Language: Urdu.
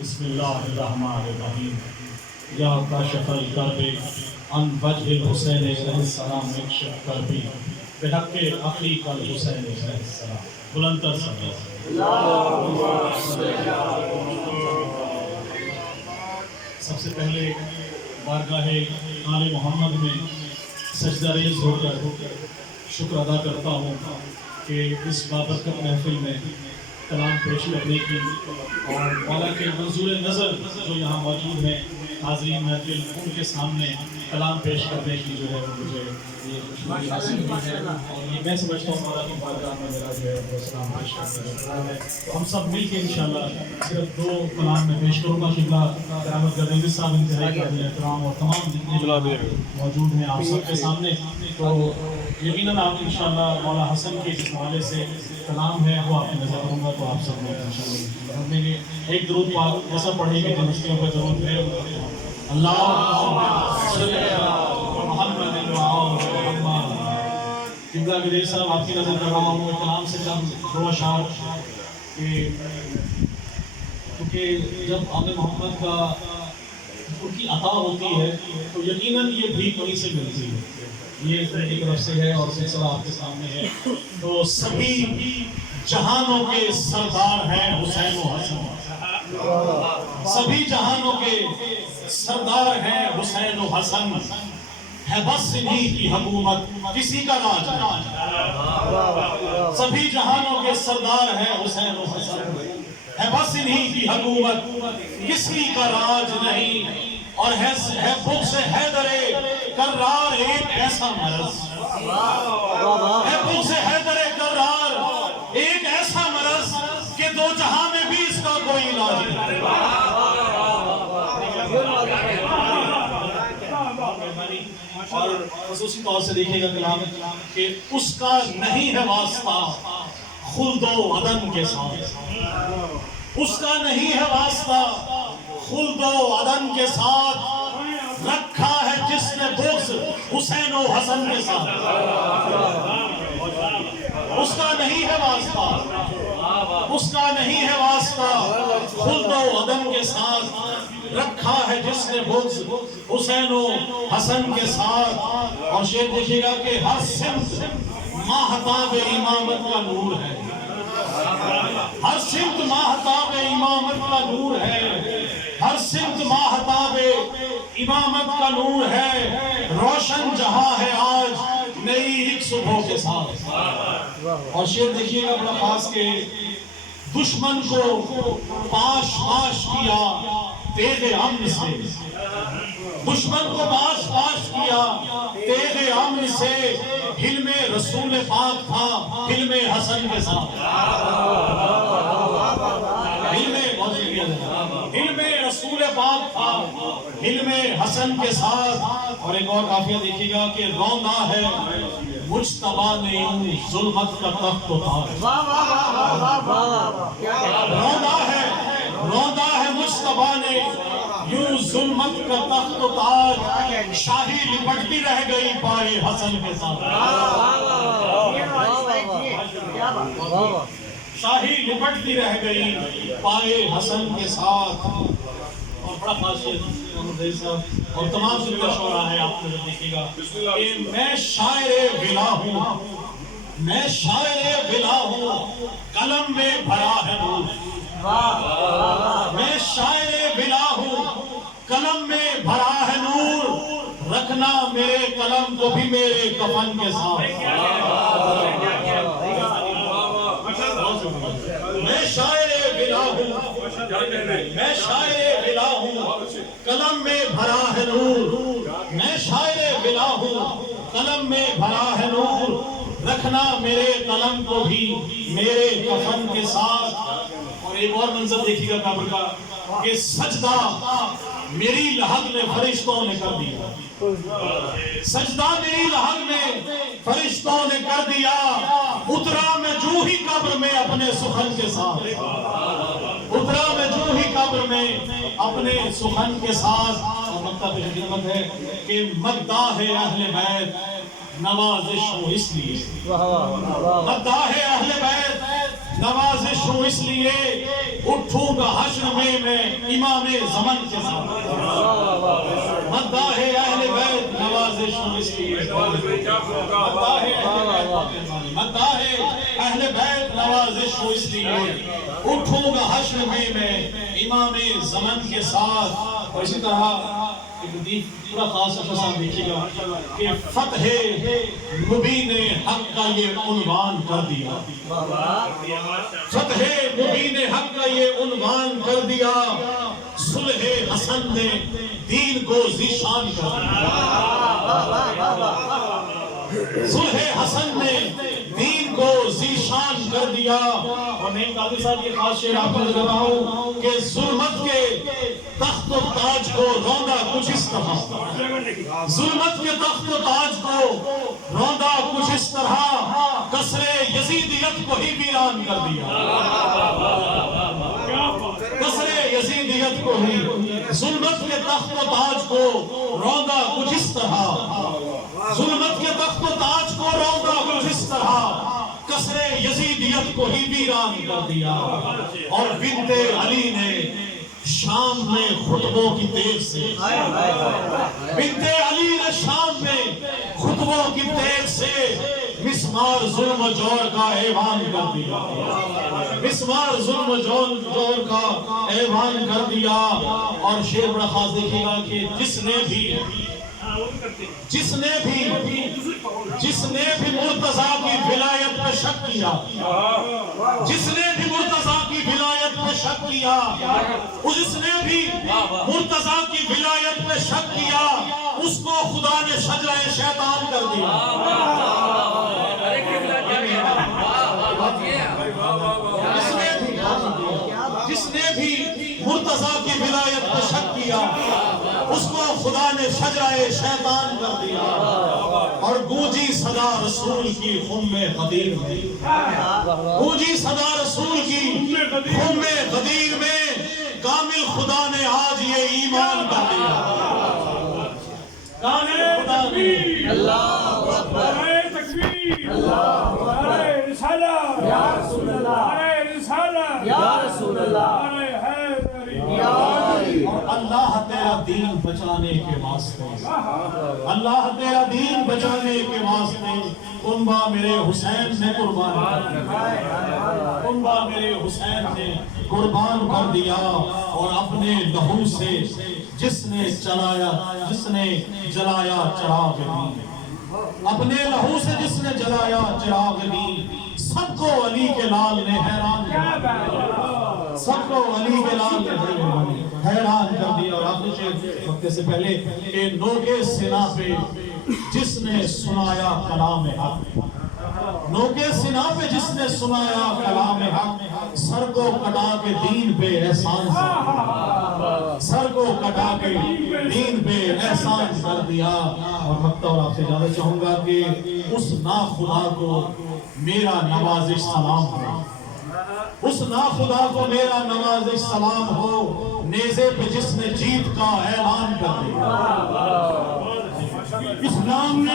بسم اللہ الرحمن الرحیم یا کاشف الکرب عن وجہ الحسین علیہ السلام اکشف کربی بحق عقیق الحسین علیہ السلام. بلند تر سب سے پہلے بارگاہ آل محمد میں سجدہ ریز ہو کر شکر ادا کرتا ہوں کہ اس بابرکت محفل میں کلام پیش کرنے کی اور مولا کے منظور نظر جو یہاں موجود ہیں حاضرین محفل ان کے سامنے کلام پیش کرنے کی جو ہے مجھے یہ خوشی حاصل ہوئی ہے اور یہ میں سمجھتا ہوں مولا کی بارگاہ میں میرا جو ہے وہ کلام پیش کرنے ہے. ہم سب مل کے انشاءاللہ صرف 2 کلام میں پیش کروں گا. قبلہ رحمت گردیوی صاحب انتہائی قابل احترام اور تمام جتنے موجود ہیں آپ سب کے سامنے، تو یقیناً آپ انشاءاللہ مولا حسن کے جس حوالے سے کلام ہے وہ آپ کی نظر کروں گا تو آپ سب لوگ انشاءاللہ ہم نے ایک درود پاک ایسا پڑھے کہ جو مشکلوں پر ضرورت ہے. اللہ صلی علی محمد محمد. قبلہ گردیوی صاحب آپ کی نظر کر رہا ہوں کلام سے جب 2 اشعار کہ کیونکہ جب آل محمد کا ان کی عطا ہوتی ہے تو یقیناً یہ بھی وہیں سے ملتی ہے، یہ کی طرف سے ہے اور سلسلہ آپ کے سامنے ہے. تو سبھی جہانوں کے سردار ہیں حسین و حسن، سبھی جہانوں کے سردار ہیں حسین و حسن، ہے بس انہی کی حکومت کسی کا راج نہیں. سبھی جہانوں کے سردار ہیں حسین و حسن، ہے بس انہی کی حکومت کسی کا راج نہیں. اور ہے بغض حیدر کرار ایک ایسا مرض، ہے بغض حیدر کرار ایک ایسا مرض کہ 2 جہاں میں بھی اس کا کوئی علاج نہیں. اور خصوصی طور سے دیکھیے گا کلام کہ اس کا نہیں ہے واسطہ خلد و عدم کے ساتھ، اس کا نہیں ہے واسطہ خلد و عدم کے ساتھ، رکھا ہے جس نے بغض حسین و حسن کے ساتھ. اس کا نہیں ہے واسطہ، اس کا نہیں ہے واسطہ خلد و عدم کے ساتھ، رکھا ہے جس نے بغض حسین و حسن کے ساتھ. اور شعر دیکھیے گا کہ ہر سمت ماہتاب امامت کا نور ہے، ہر سمت ماہتاب امامت کا نور ہے، ہر سمت ماہتاب امامت کا نور ہے، روشن جہاں ہے آج نئی ایک صبح کے ساتھ. اور شعر دیکھیے گا بڑا خاص کہ دشمن کو پاش پاش کیا تیغ امن سے، دشمن کو پاش پاش کیا تیغ امن سے، حلم رسول پاک تھا حلم حسن کے ساتھ. حلم رسول پاک تھا حلم حسن کے ساتھ. اور ایک اور قافیہ دیکھیے گا کہ روندا ہے مجتبیٰ نے یوں ظلمت کا تخت اتار، روندا ہے مجتبیٰ نے یوں ظلمت کا تخت اتار، شاہی لپٹتی رہ گئی پائے حسن کے ساتھ، شاہی لپٹتی رہ گئی پائے حسن کے ساتھ. اور بڑا خاص صاحب اور تمام سنگر شعراء ہے، آپ نے دیکھیے گا کہ میں شاعر ولا ہوں، میں شاعر ولا ہوں، قلم میں بھرا ہے نور. میں شاعر ولا ہوں، قلم میں بھرا ہے نور، رکھنا میرے قلم کو بھی میرے کفن کے ساتھ. میں شاعر ولا ہوں، میں شاعر ولا ہوں، قلم میں بھرا ہے نور، میں شاعر ولا ہوں، قلم میں بھرا ہے نور، رکھنا میرے قلم کو بھی میرے کفن کے ساتھ. اور ایک اور منظر دیکھیے گا قبر کا کہ سجدہ میری لحد میں فرشتوں نے کر دیا، سجدہ میری لحد میں فرشتوں نے کر دیا، اترا میں جو ہی قبر میں اپنے سخن کے ساتھ، اترا میں جو ہی قبر میں اپنے سخن کے ساتھ. اور مقطع پہ خدمت ہے کہ مداح اہل بیت نوازش ہو اس لیے، مداح اہل بیت نوازش ہو اس لیے اٹھوں گا حشر میں امام زمن کے ساتھ مداح اہل بیت نوازش و مداح اہل بیت نوازش و استعمال اٹھوں گا حشر میں امام زمن کے ساتھ. اور اسی طرح پورا خاص افسان دیکھئے گا کہ فتح مبین حق کا یہ عنوان کر دیا. فتح مبین حق کا یہ عنوان کر دیا. صلح حسن نے دین کو ذیشان کر دیا. صلح حسن نے دین کو ذیشان کر دیا. اور نیم قادر صاحب یہ خاص شعر آپ کو لگا رہا ہوں کہ ظلمت کے تخت و تاج کو روندا کچھ اس طرح. ظلمت کے تخت و تاج کو روندا کچھ اس طرح کسر یزیدیت کو ہی ویران کر دیا. کسر یزیدیت کو ہی ظلمت کے تخت و تاج کو روندا کچھ اس طرح. ظلمت کے تخت و تاج کو روندا کچھ اس طرح کسر یزیدیت کو ہی ویران کر دیا. اور بنت علی نے شام میں خطبوں کی تیغ سے بنت علی نے شام میں خطبوں کی تیغ سے مسمار ظلم و جور کا ایوان کر دیا. مسمار ظلم و جور کا ایوان کر دیا. اور شعر بڑا خاص دیکھئے گا کہ جس نے بھی مرتضیٰ کی ولایت پہ شک کیا جس نے بھی مرتضیٰ کی ولایت پہ شک کیا جس نے بھی مرتضیٰ کی ولایت پہ شک کیا اس کو خدا نے شجرہ شیطان کر دیا. جس نے بھی مرتضیٰ کی ولایت پہ شک کیا اس کو خدا نے شجرہ شیطان کر دیا. اور گونجی صدا رسول کی خم غدیر میں گونجی صدا رسول کی خم غدیر میں کامل خدا نے آج یہ ایمان کر دیا. کامل خدا نے اللہ اکبر تکبیر اللہ اکبر رسالہ یا رسول اللہ رسالہ یا رسول اللہ. اور اللہ تیرا دین بچانے کے واسطے اللہ تیرا دین بچانے کے واسطے کنبہ میرے حسین نے قربان کنبہ میرے حسین نے قربان کر دیا. اور اپنے لہو سے جس نے جلایا چراغ دین اپنے لہو سے جس نے جلایا چراغ دین سب کو علی کے لال نے حیران کر دیا. سب کو علی کے لال نے حیران کر دیا. اور آخری شعر وقت سے پہلے کہ نوکے سنا پہ جس نے سنایا کلام حق نوکے سنا پہ جس نے سنایا کلام حق سر کو کٹا کے دین پہ احسان سر کو کٹا کے دین پہ احسان کر دیا. اور وقت اور آپ سے جانا چاہوں گا کہ اس ناخدا کو میرا نوازش سلام ہو. اس ناخدا کو میرا نوازش سلام ہو. نیزے پہ جس نے جیت کا اعلان کر دیا. اسلام نے